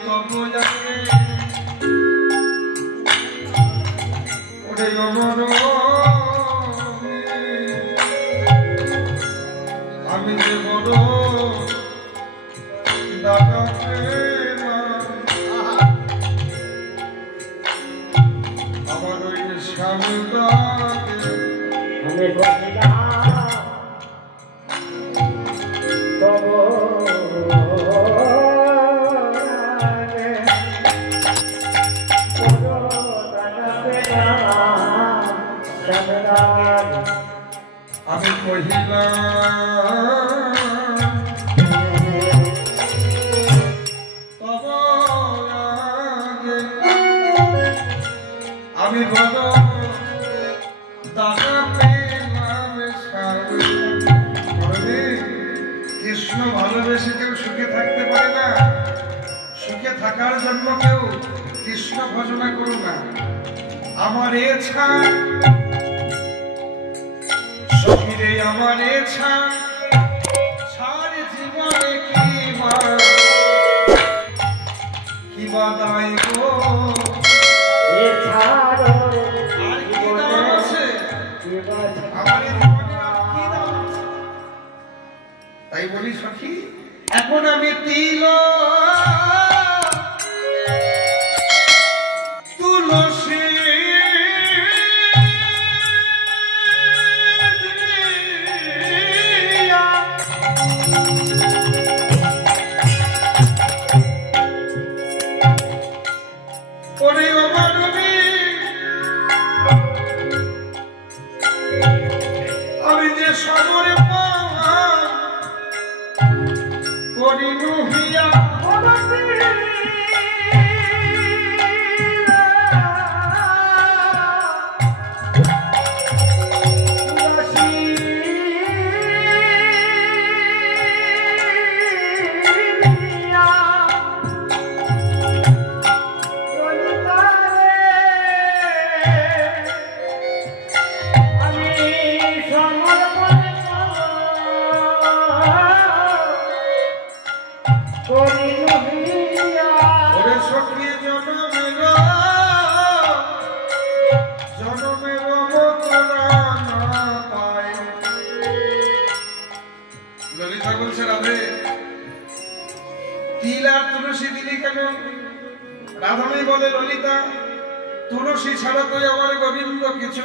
তব জানে ওরে অমর আমি যে বড় দাদা আমার ওই স্বামীটা আমি আমি কহিলা তব আমি বল দাদা পেলাম কৃষ্ণ ভালোবেসে কেউ সুখে থাকতে পারে না। সুখে থাকার জন্য কেউ কৃষ্ণ ভজনা করো না। আমার এছা সখীরে আমার এছা ছাড় জীবনে কিবা দায় গো তাই বলি সখী এখন আমি তিল তুলসী আমি যে সমরে করি নুহিয়া ললিতা বলছে রাধে তিল আর তুলসী দিলি কেন? রাধামণি বলে ললিতা তুলসী ছাড়া তো আমার গোবিন্দ কিছু